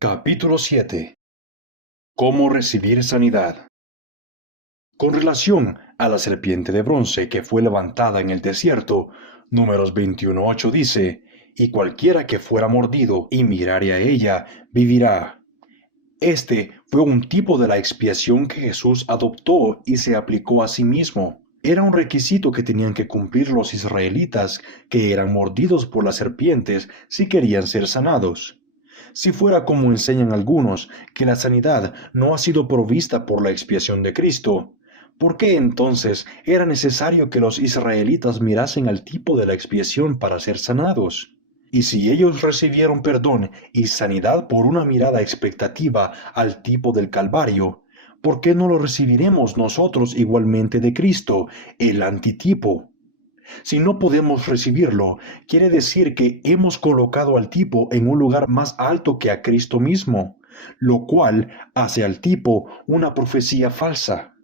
Capítulo 7. ¿Cómo recibir sanidad? Con relación a la serpiente de bronce que fue levantada en el desierto, Números 21:8 dice, y cualquiera que fuera mordido y mirare a ella, vivirá. Este fue un tipo de la expiación que Jesús adoptó y se aplicó a sí mismo. Era un requisito que tenían que cumplir los israelitas que eran mordidos por las serpientes si querían ser sanados. Si fuera como enseñan algunos, que la sanidad no ha sido provista por la expiación de Cristo, ¿por qué entonces era necesario que los israelitas mirasen al tipo de la expiación para ser sanados? Y si ellos recibieron perdón y sanidad por una mirada expectativa al tipo del Calvario, ¿por qué no lo recibiremos nosotros igualmente de Cristo, el antitipo? Si no podemos recibirlo, quiere decir que hemos colocado al tipo en un lugar más alto que a Cristo mismo, lo cual hace al tipo una profecía falsa.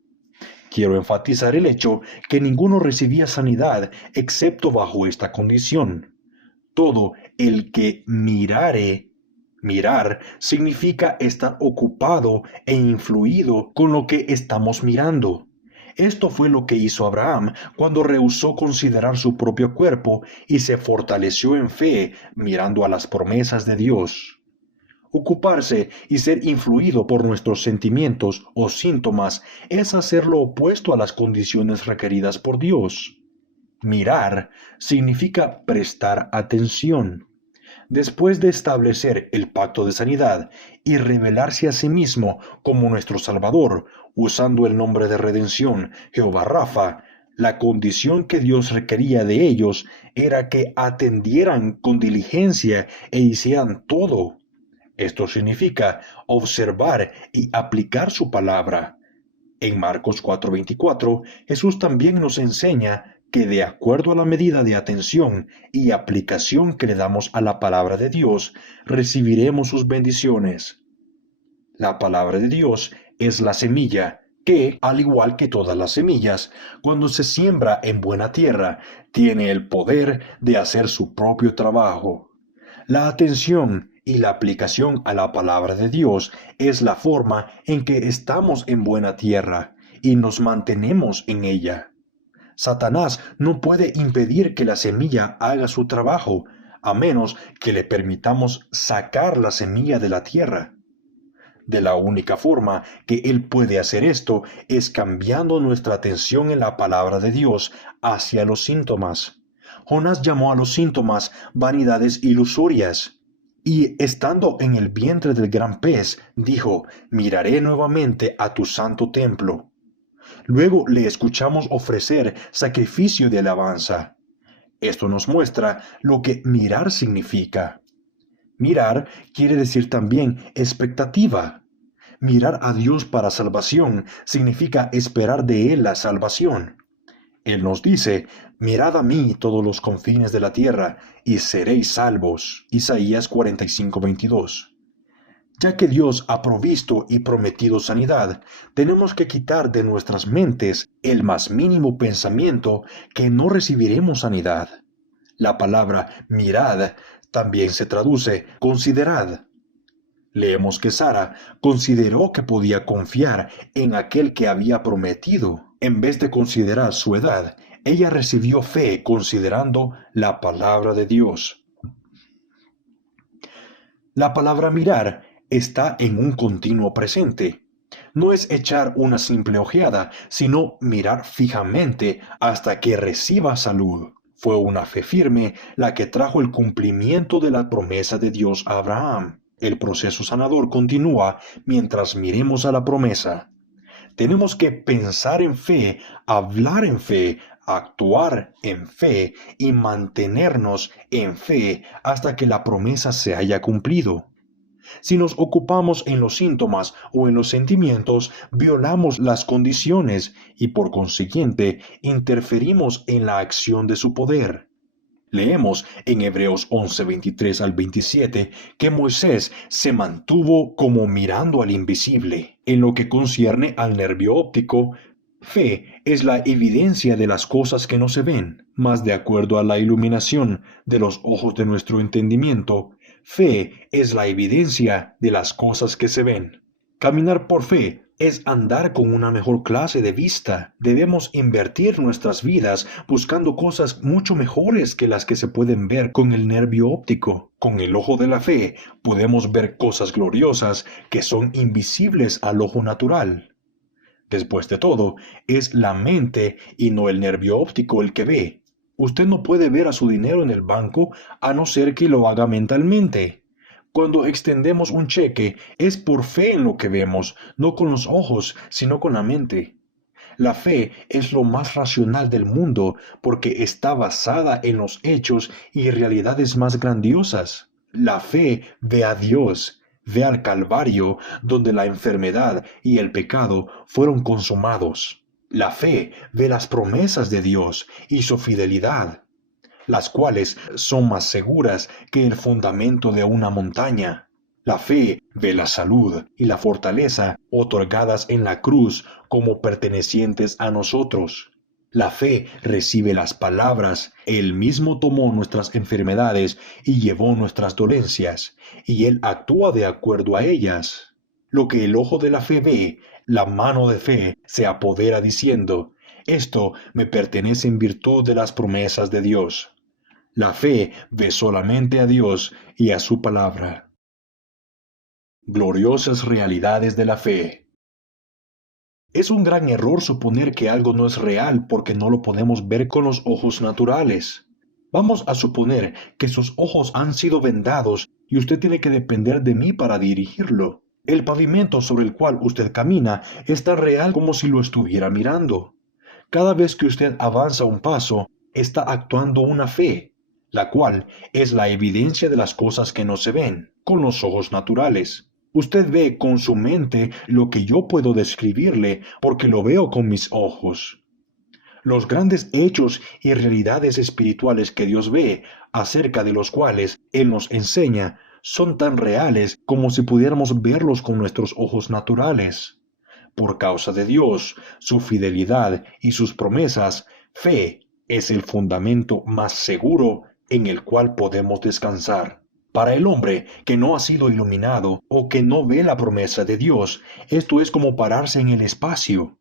Quiero enfatizar el hecho que ninguno recibía sanidad excepto bajo esta condición. Todo el que mirare, mirar significa estar ocupado e influido con lo que estamos mirando. Esto fue lo que hizo Abraham cuando rehusó considerar su propio cuerpo y se fortaleció en fe mirando a las promesas de Dios. Ocuparse y ser influido por nuestros sentimientos o síntomas es hacer lo opuesto a las condiciones requeridas por Dios. Mirar significa prestar atención. Después de establecer el pacto de sanidad y revelarse a sí mismo como nuestro Salvador, usando el nombre de redención, Jehová Rafa, la condición que Dios requería de ellos era que atendieran con diligencia e hicieran todo. Esto significa observar y aplicar su palabra. En Marcos 4:24, Jesús también nos enseña que de acuerdo a la medida de atención y aplicación que le damos a la palabra de Dios, recibiremos sus bendiciones. La palabra de Dios es la semilla que, al igual que todas las semillas, cuando se siembra en buena tierra, tiene el poder de hacer su propio trabajo. La atención y la aplicación a la palabra de Dios es la forma en que estamos en buena tierra y nos mantenemos en ella. Satanás no puede impedir que la semilla haga su trabajo, a menos que le permitamos sacar la semilla de la tierra. De la única forma que Él puede hacer esto es cambiando nuestra atención en la palabra de Dios hacia los síntomas. Jonás llamó a los síntomas vanidades ilusorias. Y estando en el vientre del gran pez, dijo, miraré nuevamente a tu santo templo. Luego le escuchamos ofrecer sacrificio de alabanza. Esto nos muestra lo que mirar significa. Mirar quiere decir también expectativa. Mirar a Dios para salvación significa esperar de Él la salvación. Él nos dice, mirad a mí todos los confines de la tierra, y seréis salvos. Isaías 45:22. Ya que Dios ha provisto y prometido sanidad, tenemos que quitar de nuestras mentes el más mínimo pensamiento que no recibiremos sanidad. La palabra mirad también se traduce considerad. Leemos que Sara consideró que podía confiar en aquel que había prometido. En vez de considerar su edad, ella recibió fe considerando la palabra de Dios. La palabra mirar está en un continuo presente. No es echar una simple ojeada, sino mirar fijamente hasta que reciba salud. Fue una fe firme la que trajo el cumplimiento de la promesa de Dios a Abraham. El proceso sanador continúa mientras miremos a la promesa. Tenemos que pensar en fe, hablar en fe, actuar en fe y mantenernos en fe hasta que la promesa se haya cumplido. Si nos ocupamos en los síntomas o en los sentimientos, violamos las condiciones y por consiguiente interferimos en la acción de su poder. Leemos en Hebreos 11:23 al 27 que Moisés se mantuvo como mirando al invisible. En lo que concierne al nervio óptico, fe es la evidencia de las cosas que no se ven, mas de acuerdo a la iluminación de los ojos de nuestro entendimiento, Fe es la evidencia de las cosas que se ven. Caminar por fe es andar con una mejor clase de vista. Debemos invertir nuestras vidas buscando cosas mucho mejores que las que se pueden ver con el nervio óptico. Con el ojo de la fe podemos ver cosas gloriosas que son invisibles al ojo natural. Después de todo, es la mente y no el nervio óptico el que ve. Usted no puede ver a su dinero en el banco a no ser que lo haga mentalmente. Cuando extendemos un cheque, es por fe en lo que vemos, no con los ojos, sino con la mente. La fe es lo más racional del mundo porque está basada en los hechos y realidades más grandiosas. La fe ve a Dios, ve al Calvario, donde la enfermedad y el pecado fueron consumados. La fe ve las promesas de Dios y su fidelidad, las cuales son más seguras que el fundamento de una montaña. La fe ve la salud y la fortaleza otorgadas en la cruz como pertenecientes a nosotros. La fe recibe las palabras, Él mismo tomó nuestras enfermedades y llevó nuestras dolencias, y Él actúa de acuerdo a ellas. Lo que el ojo de la fe ve, la mano de fe se apodera diciendo, esto me pertenece en virtud de las promesas de Dios. La fe ve solamente a Dios y a su palabra. Gloriosas realidades de la fe. Es un gran error suponer que algo no es real porque no lo podemos ver con los ojos naturales. Vamos a suponer que sus ojos han sido vendados y usted tiene que depender de mí para dirigirlo. El pavimento sobre el cual usted camina es tan real como si lo estuviera mirando. Cada vez que usted avanza un paso, está actuando una fe, la cual es la evidencia de las cosas que no se ven con los ojos naturales. Usted ve con su mente lo que yo puedo describirle porque lo veo con mis ojos. Los grandes hechos y realidades espirituales que Dios ve, acerca de los cuales Él nos enseña, son tan reales como si pudiéramos verlos con nuestros ojos naturales. Por causa de Dios, su fidelidad y sus promesas, fe es el fundamento más seguro en el cual podemos descansar. Para el hombre que no ha sido iluminado o que no ve la promesa de Dios, esto es como pararse en el espacio.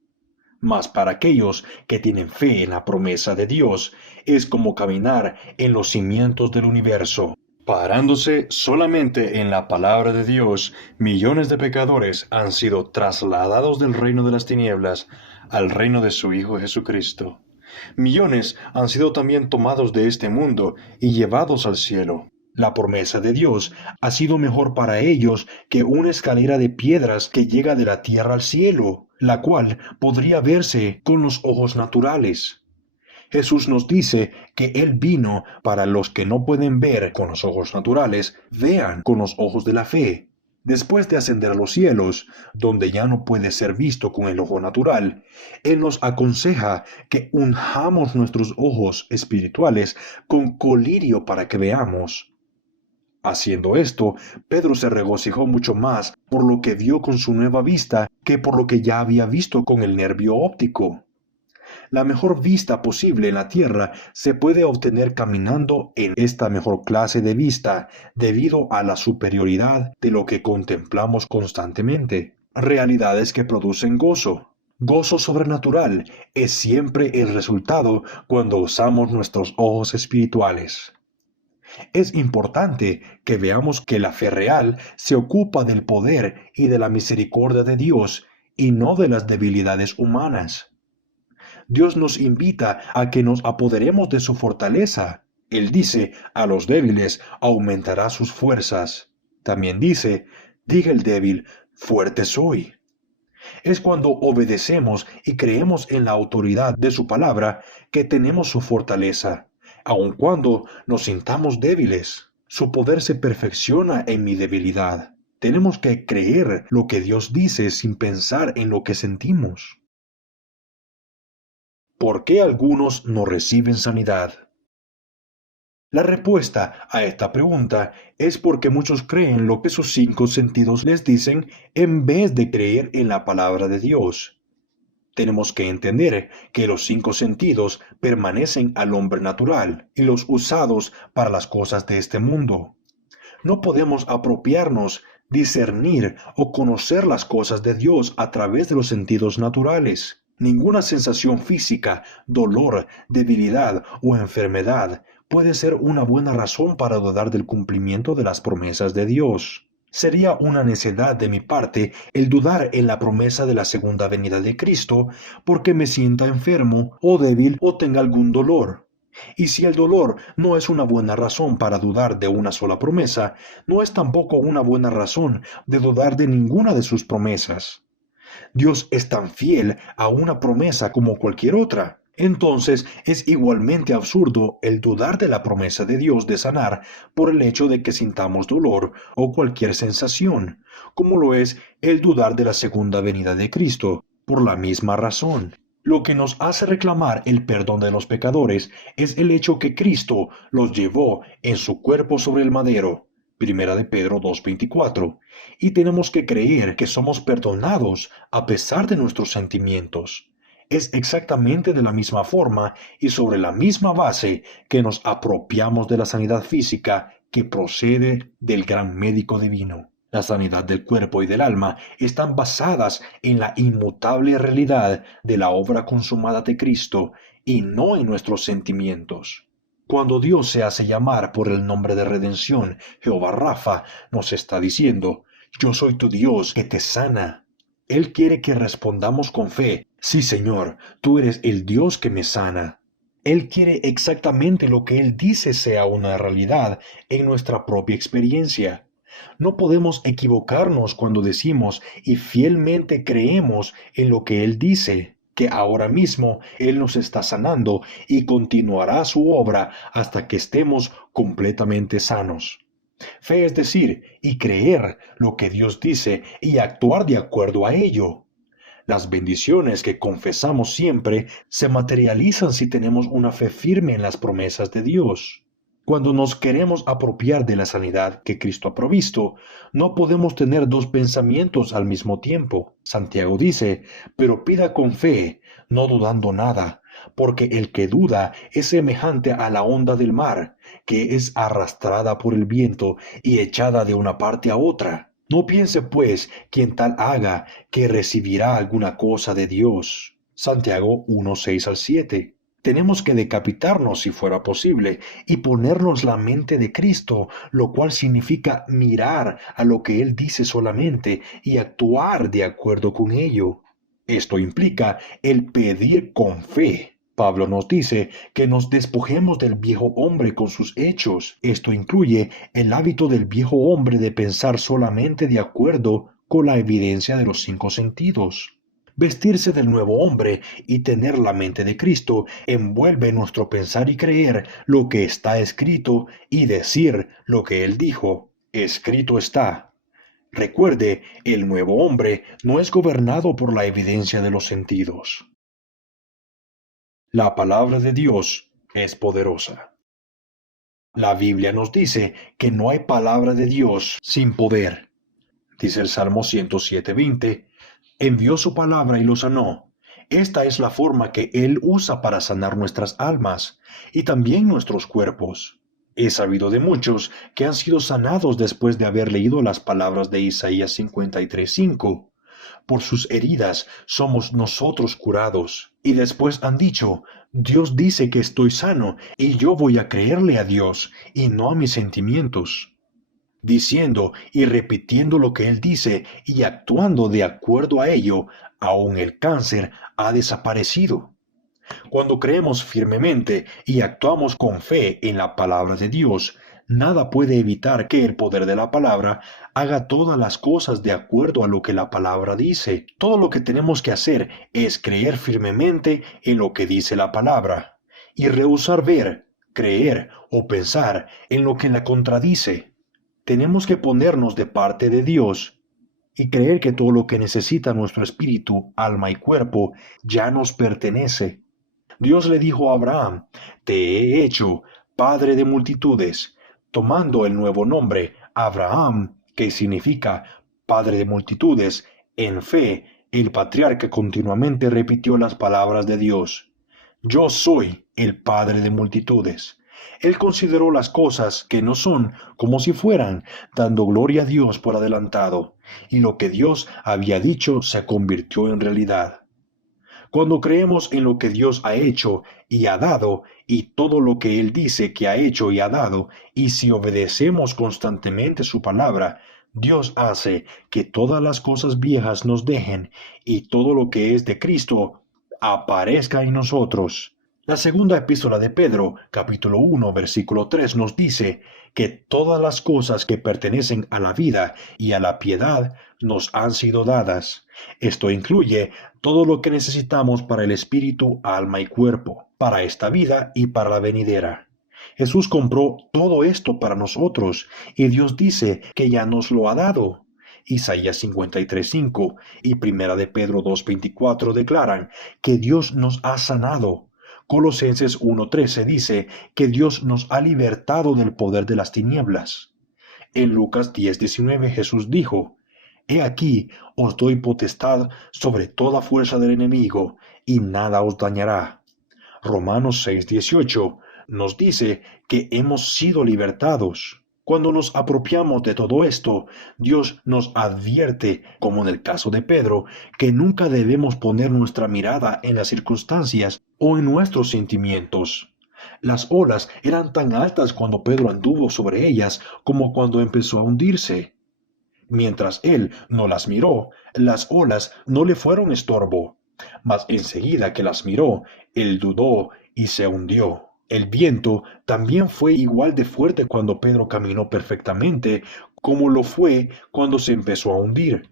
Mas para aquellos que tienen fe en la promesa de Dios, es como caminar en los cimientos del universo. Parándose solamente en la palabra de Dios, millones de pecadores han sido trasladados del reino de las tinieblas al reino de su Hijo Jesucristo. Millones han sido también tomados de este mundo y llevados al cielo. La promesa de Dios ha sido mejor para ellos que una escalera de piedras que llega de la tierra al cielo, la cual podría verse con los ojos naturales. Jesús nos dice que Él vino para los que no pueden ver con los ojos naturales, vean con los ojos de la fe. Después de ascender a los cielos, donde ya no puede ser visto con el ojo natural, Él nos aconseja que unjamos nuestros ojos espirituales con colirio para que veamos. Haciendo esto, Pedro se regocijó mucho más por lo que vio con su nueva vista que por lo que ya había visto con el nervio óptico. La mejor vista posible en la tierra se puede obtener caminando en esta mejor clase de vista debido a la superioridad de lo que contemplamos constantemente. Realidades que producen gozo. Gozo sobrenatural es siempre el resultado cuando usamos nuestros ojos espirituales. Es importante que veamos que la fe real se ocupa del poder y de la misericordia de Dios y no de las debilidades humanas. Dios nos invita a que nos apoderemos de su fortaleza. Él dice, a los débiles aumentará sus fuerzas. También dice, diga el débil, fuerte soy. Es cuando obedecemos y creemos en la autoridad de su palabra que tenemos su fortaleza, aun cuando nos sintamos débiles. Su poder se perfecciona en mi debilidad. Tenemos que creer lo que Dios dice sin pensar en lo que sentimos. ¿Por qué algunos no reciben sanidad? La respuesta a esta pregunta es porque muchos creen lo que sus cinco sentidos les dicen en vez de creer en la palabra de Dios. Tenemos que entender que los cinco sentidos permanecen al hombre natural y los usados para las cosas de este mundo. No podemos apropiarnos, discernir o conocer las cosas de Dios a través de los sentidos naturales. Ninguna sensación física, dolor, debilidad o enfermedad puede ser una buena razón para dudar del cumplimiento de las promesas de Dios. Sería una necedad de mi parte el dudar en la promesa de la segunda venida de Cristo porque me sienta enfermo o débil o tenga algún dolor. Y si el dolor no es una buena razón para dudar de una sola promesa, no es tampoco una buena razón de dudar de ninguna de sus promesas. Dios es tan fiel a una promesa como cualquier otra. Entonces es igualmente absurdo el dudar de la promesa de Dios de sanar por el hecho de que sintamos dolor o cualquier sensación, como lo es el dudar de la segunda venida de Cristo, por la misma razón. Lo que nos hace reclamar el perdón de los pecadores es el hecho que Cristo los llevó en su cuerpo sobre el madero. Primera de Pedro 2:24. Y tenemos que creer que somos perdonados a pesar de nuestros sentimientos. Es exactamente de la misma forma y sobre la misma base que nos apropiamos de la sanidad física que procede del gran médico divino. La sanidad del cuerpo y del alma están basadas en la inmutable realidad de la obra consumada de Cristo y no en nuestros sentimientos. Cuando Dios se hace llamar por el nombre de redención, Jehová Rafa nos está diciendo, yo soy tu Dios que te sana. Él quiere que respondamos con fe, sí Señor, tú eres el Dios que me sana. Él quiere exactamente lo que Él dice sea una realidad en nuestra propia experiencia. No podemos equivocarnos cuando decimos y fielmente creemos en lo que Él dice, que ahora mismo Él nos está sanando y continuará su obra hasta que estemos completamente sanos. Fe es decir, y creer lo que Dios dice y actuar de acuerdo a ello. Las bendiciones que confesamos siempre se materializan si tenemos una fe firme en las promesas de Dios. Cuando nos queremos apropiar de la sanidad que Cristo ha provisto, no podemos tener dos pensamientos al mismo tiempo. Santiago dice, pero pida con fe, no dudando nada, porque el que duda es semejante a la onda del mar, que es arrastrada por el viento y echada de una parte a otra. No piense, pues, quien tal haga, que recibirá alguna cosa de Dios. Santiago 1:6-7. Tenemos que decapitarnos si fuera posible y ponernos la mente de Cristo, lo cual significa mirar a lo que Él dice solamente y actuar de acuerdo con ello. Esto implica el pedir con fe. Pablo nos dice que nos despojemos del viejo hombre con sus hechos. Esto incluye el hábito del viejo hombre de pensar solamente de acuerdo con la evidencia de los 5 sentidos. Vestirse del nuevo hombre y tener la mente de Cristo envuelve nuestro pensar y creer lo que está escrito y decir lo que Él dijo. Escrito está. Recuerde, el nuevo hombre no es gobernado por la evidencia de los sentidos. La palabra de Dios es poderosa. La Biblia nos dice que no hay palabra de Dios sin poder. Dice el Salmo 107:20, envió su palabra y lo sanó. Esta es la forma que Él usa para sanar nuestras almas y también nuestros cuerpos. He sabido de muchos que han sido sanados después de haber leído las palabras de Isaías 53:5. Por sus heridas somos nosotros curados. Y después han dicho, Dios dice que estoy sano y yo voy a creerle a Dios y no a mis sentimientos. Diciendo y repitiendo lo que Él dice y actuando de acuerdo a ello, aún el cáncer ha desaparecido. Cuando creemos firmemente y actuamos con fe en la palabra de Dios, nada puede evitar que el poder de la palabra haga todas las cosas de acuerdo a lo que la palabra dice. Todo lo que tenemos que hacer es creer firmemente en lo que dice la palabra y rehusar ver, creer o pensar en lo que la contradice. Tenemos que ponernos de parte de Dios y creer que todo lo que necesita nuestro espíritu, alma y cuerpo ya nos pertenece. Dios le dijo a Abraham, te he hecho padre de multitudes, tomando el nuevo nombre Abraham, que significa padre de multitudes. En fe, el patriarca continuamente repitió las palabras de Dios. Yo soy el padre de multitudes. Él consideró las cosas que no son como si fueran, dando gloria a Dios por adelantado, y lo que Dios había dicho se convirtió en realidad. Cuando creemos en lo que Dios ha hecho y ha dado, y todo lo que Él dice que ha hecho y ha dado, y si obedecemos constantemente su palabra, Dios hace que todas las cosas viejas nos dejen y todo lo que es de Cristo aparezca en nosotros. La segunda epístola de Pedro, capítulo 1, versículo 3, nos dice que todas las cosas que pertenecen a la vida y a la piedad nos han sido dadas. Esto incluye todo lo que necesitamos para el espíritu, alma y cuerpo, para esta vida y para la venidera. Jesús compró todo esto para nosotros y Dios dice que ya nos lo ha dado. Isaías 53:5 y Primera de Pedro 2:24 declaran que Dios nos ha sanado. Colosenses 1:13 dice que Dios nos ha libertado del poder de las tinieblas. En Lucas 10:19 Jesús dijo: He aquí, os doy potestad sobre toda fuerza del enemigo, y nada os dañará. Romanos 6:18 nos dice que hemos sido libertados. Cuando nos apropiamos de todo esto, Dios nos advierte, como en el caso de Pedro, que nunca debemos poner nuestra mirada en las circunstancias o en nuestros sentimientos. Las olas eran tan altas cuando Pedro anduvo sobre ellas como cuando empezó a hundirse. Mientras él no las miró, las olas no le fueron estorbo. Mas enseguida que las miró, él dudó y se hundió. El viento también fue igual de fuerte cuando Pedro caminó perfectamente como lo fue cuando se empezó a hundir.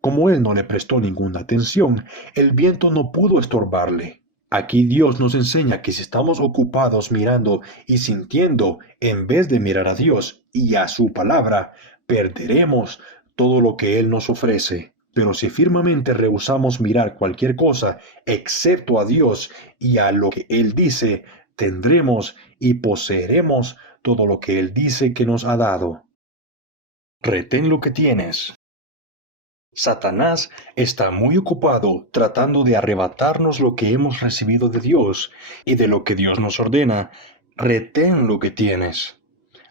Como él no le prestó ninguna atención, el viento no pudo estorbarle. Aquí Dios nos enseña que si estamos ocupados mirando y sintiendo en vez de mirar a Dios y a su palabra, perderemos todo lo que Él nos ofrece. Pero si firmemente rehusamos mirar cualquier cosa excepto a Dios y a lo que Él dice, tendremos y poseeremos todo lo que Él dice que nos ha dado. Retén lo que tienes. Satanás está muy ocupado tratando de arrebatarnos lo que hemos recibido de Dios y de lo que Dios nos ordena. Retén lo que tienes.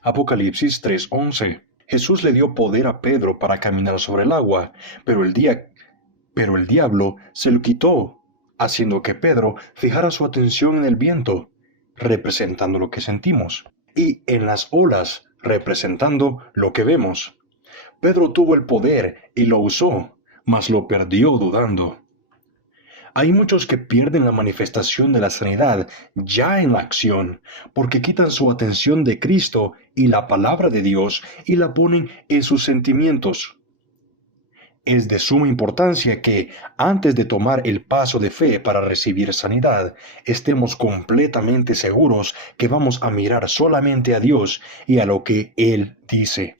Apocalipsis 3:11. Jesús le dio poder a Pedro para caminar sobre el agua, pero el diablo se lo quitó, haciendo que Pedro fijara su atención en el viento, representando lo que sentimos, y en las olas, representando lo que vemos. Pedro tuvo el poder y lo usó, mas lo perdió dudando. Hay muchos que pierden la manifestación de la sanidad ya en la acción, porque quitan su atención de Cristo y la palabra de Dios y la ponen en sus sentimientos. Es de suma importancia que, antes de tomar el paso de fe para recibir sanidad, estemos completamente seguros que vamos a mirar solamente a Dios y a lo que Él dice.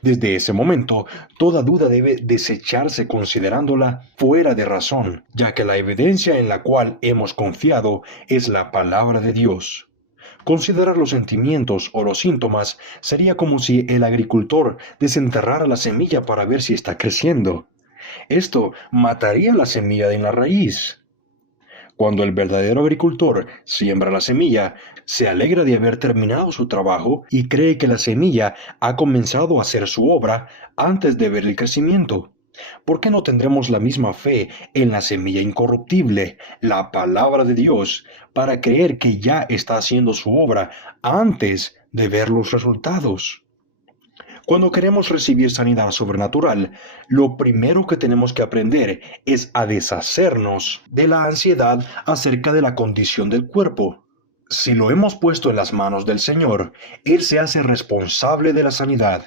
Desde ese momento, toda duda debe desecharse considerándola fuera de razón, ya que la evidencia en la cual hemos confiado es la palabra de Dios. Considerar los sentimientos o los síntomas sería como si el agricultor desenterrara la semilla para ver si está creciendo. Esto mataría la semilla en la raíz. Cuando el verdadero agricultor siembra la semilla, se alegra de haber terminado su trabajo y cree que la semilla ha comenzado a hacer su obra antes de ver el crecimiento. ¿Por qué no tendremos la misma fe en la semilla incorruptible, la palabra de Dios, para creer que ya está haciendo su obra antes de ver los resultados? Cuando queremos recibir sanidad sobrenatural, lo primero que tenemos que aprender es a deshacernos de la ansiedad acerca de la condición del cuerpo. Si lo hemos puesto en las manos del Señor, Él se hace responsable de la sanidad.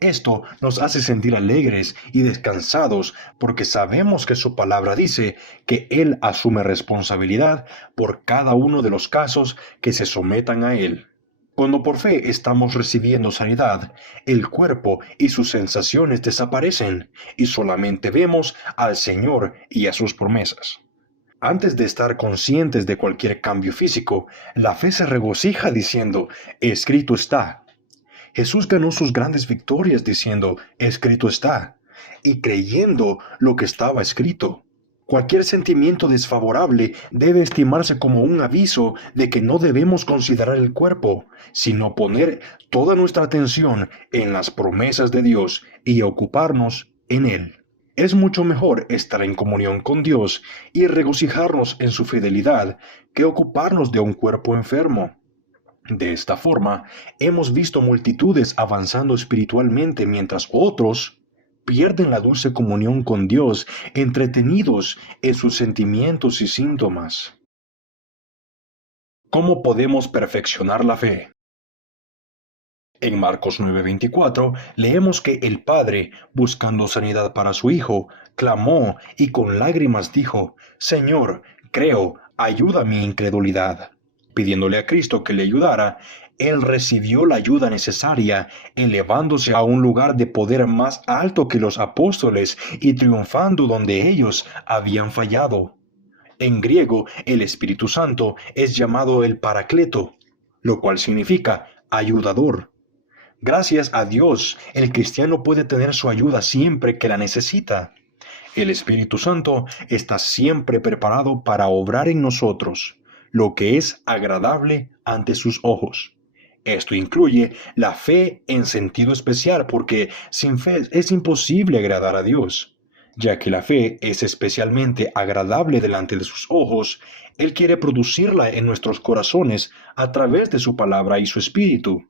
Esto nos hace sentir alegres y descansados porque sabemos que su palabra dice que Él asume responsabilidad por cada uno de los casos que se sometan a Él. Cuando por fe estamos recibiendo sanidad, el cuerpo y sus sensaciones desaparecen y solamente vemos al Señor y a sus promesas. Antes de estar conscientes de cualquier cambio físico, la fe se regocija diciendo, escrito está. Jesús ganó sus grandes victorias diciendo, escrito está, y creyendo lo que estaba escrito. Cualquier sentimiento desfavorable debe estimarse como un aviso de que no debemos considerar el cuerpo, sino poner toda nuestra atención en las promesas de Dios y ocuparnos en Él. Es mucho mejor estar en comunión con Dios y regocijarnos en su fidelidad que ocuparnos de un cuerpo enfermo. De esta forma, hemos visto multitudes avanzando espiritualmente mientras otros pierden la dulce comunión con Dios, entretenidos en sus sentimientos y síntomas. ¿Cómo podemos perfeccionar la fe? En Marcos 9:24 leemos que el padre, buscando sanidad para su hijo, clamó y con lágrimas dijo: Señor, creo, ayuda mi incredulidad. Pidiéndole a Cristo que le ayudara, él recibió la ayuda necesaria, elevándose a un lugar de poder más alto que los apóstoles y triunfando donde ellos habían fallado. En griego, el Espíritu Santo es llamado el Paracleto, lo cual significa ayudador. Gracias a Dios, el cristiano puede tener su ayuda siempre que la necesita. El Espíritu Santo está siempre preparado para obrar en nosotros, lo que es agradable ante sus ojos. Esto incluye la fe en sentido especial, porque sin fe es imposible agradar a Dios. Ya que la fe es especialmente agradable delante de sus ojos, Él quiere producirla en nuestros corazones a través de su palabra y su Espíritu.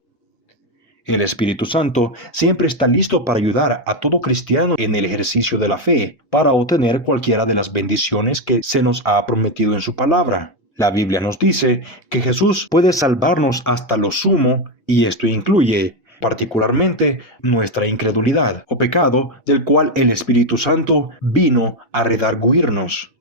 El Espíritu Santo siempre está listo para ayudar a todo cristiano en el ejercicio de la fe, para obtener cualquiera de las bendiciones que se nos ha prometido en su palabra. La Biblia nos dice que Jesús puede salvarnos hasta lo sumo, y esto incluye particularmente nuestra incredulidad o pecado, del cual el Espíritu Santo vino a redarguirnos.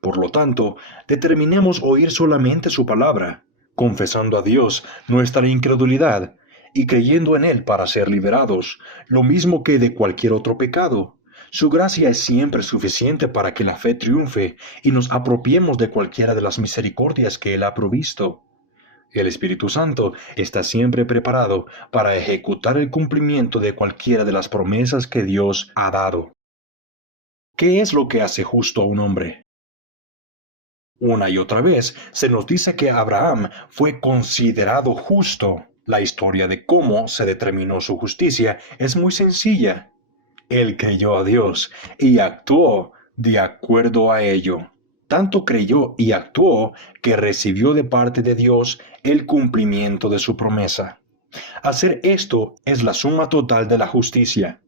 Por lo tanto, determinemos oír solamente su palabra, confesando a Dios nuestra incredulidad y creyendo en Él para ser liberados, lo mismo que de cualquier otro pecado. Su gracia es siempre suficiente para que la fe triunfe y nos apropiemos de cualquiera de las misericordias que Él ha provisto. El Espíritu Santo está siempre preparado para ejecutar el cumplimiento de cualquiera de las promesas que Dios ha dado. ¿Qué es lo que hace justo a un hombre? Una y otra vez se nos dice que Abraham fue considerado justo. La historia de cómo se determinó su justicia es muy sencilla. Él creyó a Dios y actuó de acuerdo a ello. Tanto creyó y actuó que recibió de parte de Dios el cumplimiento de su promesa. Hacer esto es la suma total de la justicia.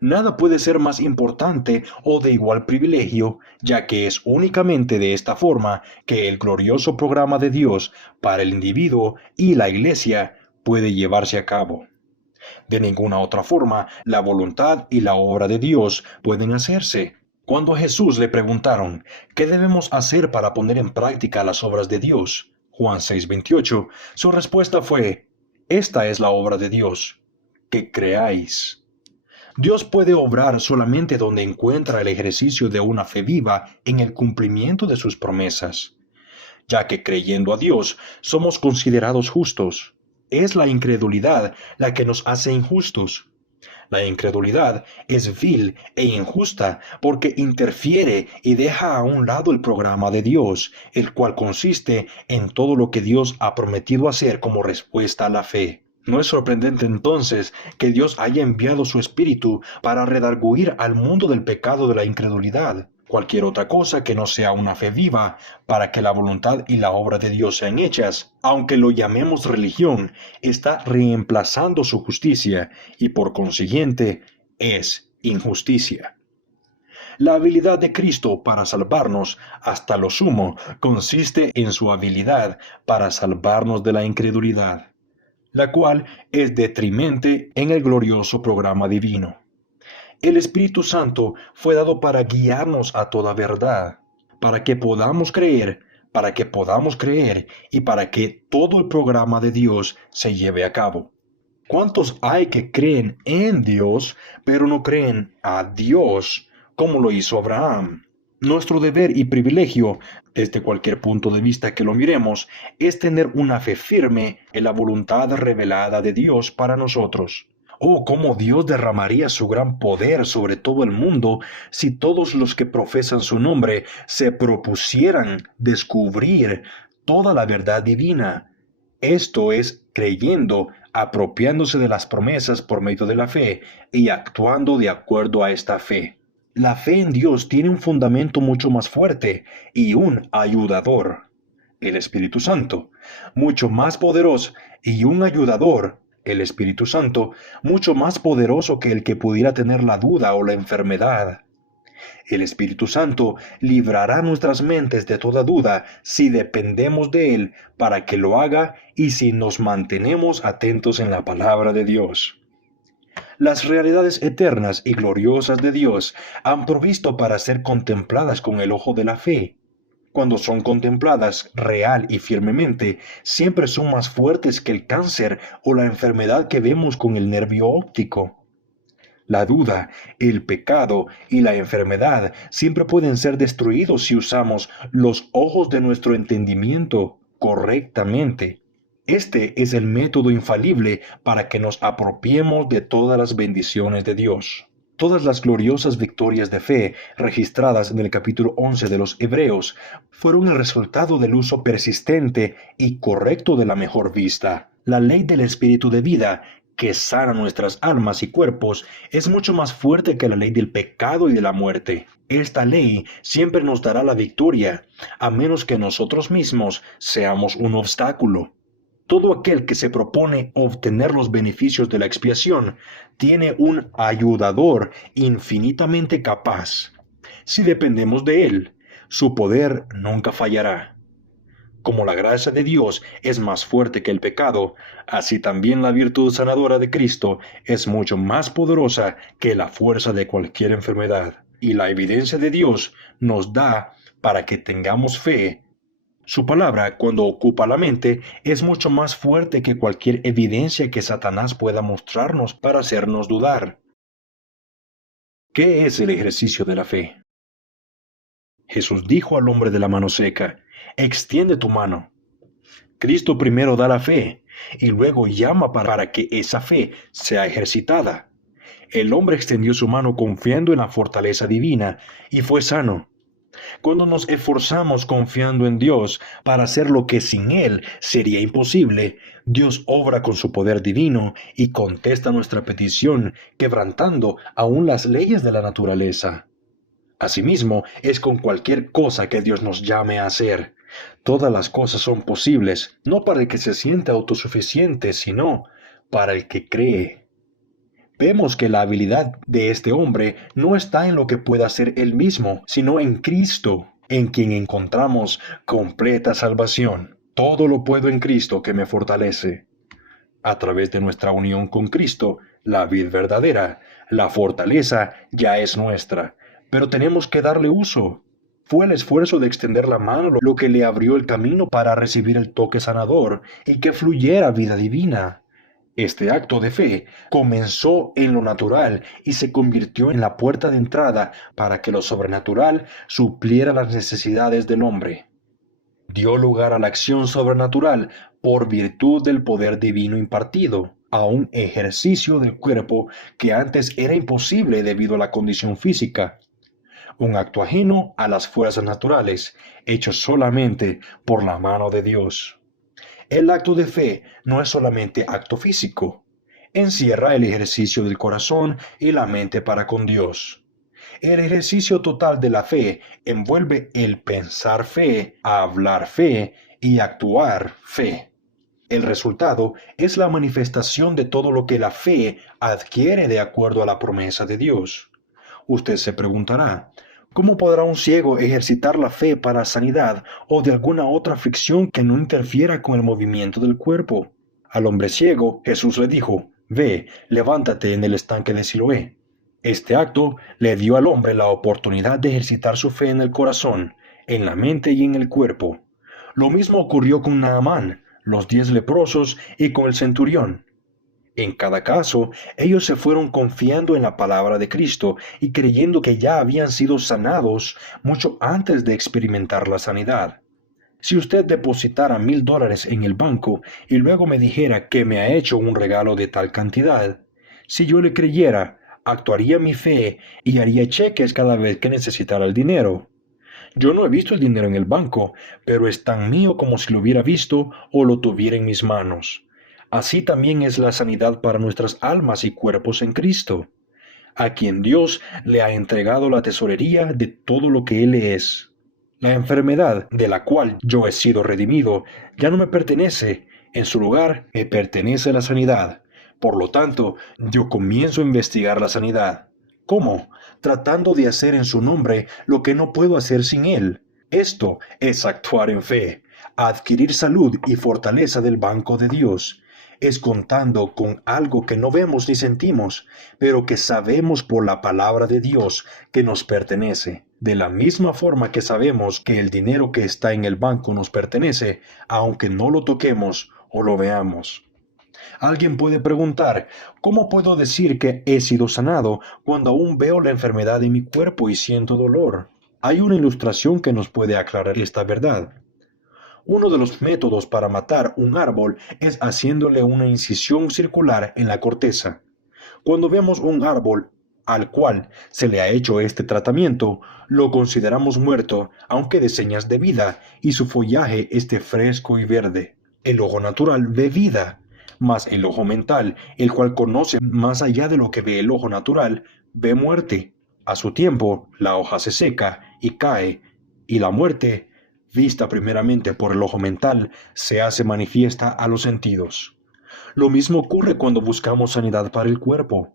Nada puede ser más importante o de igual privilegio, ya que es únicamente de esta forma que el glorioso programa de Dios para el individuo y la iglesia puede llevarse a cabo. De ninguna otra forma, la voluntad y la obra de Dios pueden hacerse. Cuando a Jesús le preguntaron, ¿qué debemos hacer para poner en práctica las obras de Dios? Juan 6:28, su respuesta fue, esta es la obra de Dios, que creáis. Dios puede obrar solamente donde encuentra el ejercicio de una fe viva en el cumplimiento de sus promesas, ya que creyendo a Dios somos considerados justos. Es la incredulidad la que nos hace injustos. La incredulidad es vil e injusta porque interfiere y deja a un lado el programa de Dios, el cual consiste en todo lo que Dios ha prometido hacer como respuesta a la fe. No es sorprendente entonces que Dios haya enviado su Espíritu para redarguir al mundo del pecado de la incredulidad, cualquier otra cosa que no sea una fe viva, para que la voluntad y la obra de Dios sean hechas, aunque lo llamemos religión, está reemplazando su justicia y por consiguiente es injusticia. La habilidad de Cristo para salvarnos hasta lo sumo consiste en su habilidad para salvarnos de la incredulidad, la cual es detrimente en el glorioso programa divino. El Espíritu Santo fue dado para guiarnos a toda verdad, para que podamos creer y para que todo el programa de Dios se lleve a cabo. ¿Cuántos hay que creen en Dios, pero no creen a Dios como lo hizo Abraham? Nuestro deber y privilegio, desde cualquier punto de vista que lo miremos, es tener una fe firme en la voluntad revelada de Dios para nosotros. Oh, cómo Dios derramaría su gran poder sobre todo el mundo si todos los que profesan su nombre se propusieran descubrir toda la verdad divina. Esto es, creyendo, apropiándose de las promesas por medio de la fe y actuando de acuerdo a esta fe. La fe en Dios tiene un fundamento mucho más fuerte y un ayudador, el Espíritu Santo, mucho más poderoso, y un ayudador, el Espíritu Santo, mucho más poderoso que el que pudiera tener la duda o la enfermedad. El Espíritu Santo librará nuestras mentes de toda duda si dependemos de Él para que lo haga y si nos mantenemos atentos en la palabra de Dios. Las realidades eternas y gloriosas de Dios han provisto para ser contempladas con el ojo de la fe. Cuando son contempladas real y firmemente, siempre son más fuertes que el cáncer o la enfermedad que vemos con el nervio óptico. La duda, el pecado y la enfermedad siempre pueden ser destruidos si usamos los ojos de nuestro entendimiento correctamente. Este es el método infalible para que nos apropiemos de todas las bendiciones de Dios. Todas las gloriosas victorias de fe registradas en el capítulo 11 de los Hebreos fueron el resultado del uso persistente y correcto de la mejor vista. La ley del espíritu de vida, que sana nuestras almas y cuerpos, es mucho más fuerte que la ley del pecado y de la muerte. Esta ley siempre nos dará la victoria, a menos que nosotros mismos seamos un obstáculo. Todo aquel que se propone obtener los beneficios de la expiación tiene un ayudador infinitamente capaz. Si dependemos de él, su poder nunca fallará. Como la gracia de Dios es más fuerte que el pecado, así también la virtud sanadora de Cristo es mucho más poderosa que la fuerza de cualquier enfermedad. Y la evidencia de Dios nos da para que tengamos fe. Su palabra, cuando ocupa la mente, es mucho más fuerte que cualquier evidencia que Satanás pueda mostrarnos para hacernos dudar. ¿Qué es el ejercicio de la fe? Jesús dijo al hombre de la mano seca, extiende tu mano. Cristo primero da la fe y luego llama para que esa fe sea ejercitada. El hombre extendió su mano confiando en la fortaleza divina y fue sano. Cuando nos esforzamos confiando en Dios para hacer lo que sin Él sería imposible, Dios obra con su poder divino y contesta nuestra petición, quebrantando aún las leyes de la naturaleza. Asimismo, es con cualquier cosa que Dios nos llame a hacer. Todas las cosas son posibles, no para el que se siente autosuficiente, sino para el que cree. Vemos que la habilidad de este hombre no está en lo que pueda hacer él mismo, sino en Cristo, en quien encontramos completa salvación. Todo lo puedo en Cristo que me fortalece. A través de nuestra unión con Cristo, la vid verdadera, la fortaleza ya es nuestra, pero tenemos que darle uso. Fue el esfuerzo de extender la mano lo que le abrió el camino para recibir el toque sanador y que fluyera vida divina. Este acto de fe comenzó en lo natural y se convirtió en la puerta de entrada para que lo sobrenatural supliera las necesidades del hombre. Dio lugar a la acción sobrenatural por virtud del poder divino impartido, a un ejercicio del cuerpo que antes era imposible debido a la condición física. Un acto ajeno a las fuerzas naturales, hecho solamente por la mano de Dios. El acto de fe no es solamente acto físico. Encierra el ejercicio del corazón y la mente para con Dios. El ejercicio total de la fe envuelve el pensar fe, hablar fe y actuar fe. El resultado es la manifestación de todo lo que la fe adquiere de acuerdo a la promesa de Dios. Usted se preguntará, ¿cómo podrá un ciego ejercitar la fe para sanidad o de alguna otra aflicción que no interfiera con el movimiento del cuerpo? Al hombre ciego, Jesús le dijo, ve, levántate en el estanque de Siloé. Este acto le dio al hombre la oportunidad de ejercitar su fe en el corazón, en la mente y en el cuerpo. Lo mismo ocurrió con Naamán, los 10 leprosos y con el centurión. En cada caso, ellos se fueron confiando en la palabra de Cristo y creyendo que ya habían sido sanados mucho antes de experimentar la sanidad. Si usted depositara $1,000 en el banco y luego me dijera que me ha hecho un regalo de tal cantidad, Si yo le creyera, actuaría mi fe y haría cheques cada vez que necesitara el dinero. Yo no he visto el dinero en el banco, pero es tan mío como si lo hubiera visto o lo tuviera en mis manos. Así también es la sanidad para nuestras almas y cuerpos en Cristo, a quien Dios le ha entregado la tesorería de todo lo que Él es. La enfermedad de la cual yo he sido redimido ya no me pertenece, en su lugar me pertenece la sanidad. Por lo tanto, yo comienzo a investigar la sanidad. ¿Cómo? Tratando de hacer en su nombre lo que no puedo hacer sin Él. Esto es actuar en fe, adquirir salud y fortaleza del banco de Dios. Es contando con algo que no vemos ni sentimos, pero que sabemos por la palabra de Dios que nos pertenece. De la misma forma que sabemos que el dinero que está en el banco nos pertenece, aunque no lo toquemos o lo veamos. Alguien puede preguntar, ¿cómo puedo decir que he sido sanado cuando aún veo la enfermedad en mi cuerpo y siento dolor? Hay una ilustración que nos puede aclarar esta verdad. Uno de los métodos para matar un árbol es haciéndole una incisión circular en la corteza. Cuando vemos un árbol al cual se le ha hecho este tratamiento, lo consideramos muerto, aunque de señas de vida, y su follaje esté fresco y verde. El ojo natural ve vida, mas el ojo mental, el cual conoce más allá de lo que ve el ojo natural, ve muerte. A su tiempo, la hoja se seca y cae, y la muerte, vista primeramente por el ojo mental, se hace manifiesta a los sentidos. Lo mismo ocurre cuando buscamos sanidad para el cuerpo.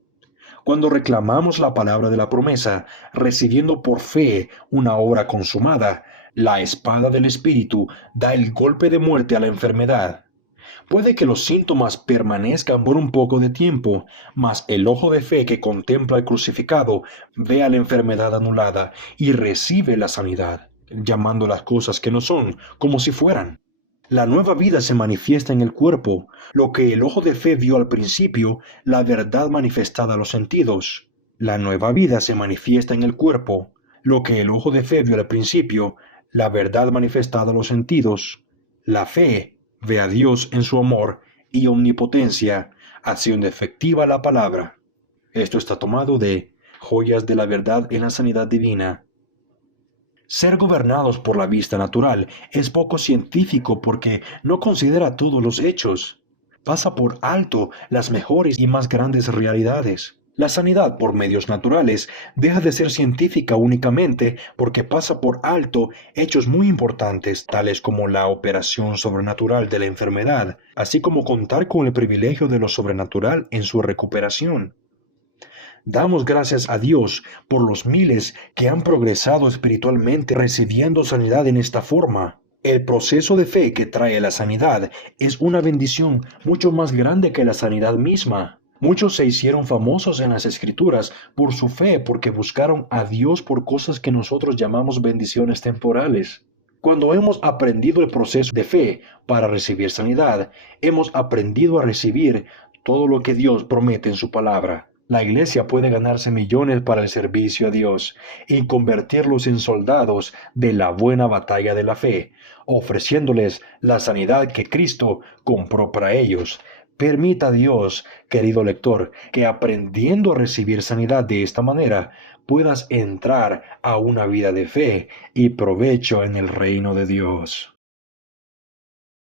Cuando reclamamos la palabra de la promesa, recibiendo por fe una obra consumada, la espada del Espíritu da el golpe de muerte a la enfermedad. Puede que los síntomas permanezcan por un poco de tiempo, mas el ojo de fe que contempla al crucificado ve a la enfermedad anulada y recibe la sanidad, llamando las cosas que no son como si fueran. La nueva vida se manifiesta en el cuerpo, lo que el ojo de fe vio al principio, la verdad manifestada a los sentidos. La nueva vida se manifiesta en el cuerpo, lo que el ojo de fe vio al principio, la verdad manifestada a los sentidos. La fe ve a Dios en su amor y omnipotencia, haciendo efectiva la palabra. Esto está tomado de Joyas de la Verdad en la Sanidad Divina. Ser gobernados por la vista natural es poco científico porque no considera todos los hechos. Pasa por alto las mejores y más grandes realidades. La sanidad por medios naturales deja de ser científica únicamente porque pasa por alto hechos muy importantes, tales como la operación sobrenatural de la enfermedad, así como contar con el privilegio de lo sobrenatural en su recuperación. Damos gracias a Dios por los miles que han progresado espiritualmente recibiendo sanidad en esta forma. El proceso de fe que trae la sanidad es una bendición mucho más grande que la sanidad misma. Muchos se hicieron famosos en las Escrituras por su fe porque buscaron a Dios por cosas que nosotros llamamos bendiciones temporales. Cuando hemos aprendido el proceso de fe para recibir sanidad, hemos aprendido a recibir todo lo que Dios promete en su palabra. La iglesia puede ganarse millones para el servicio a Dios y convertirlos en soldados de la buena batalla de la fe, ofreciéndoles la sanidad que Cristo compró para ellos. Permita a Dios, querido lector, que aprendiendo a recibir sanidad de esta manera, puedas entrar a una vida de fe y provecho en el reino de Dios.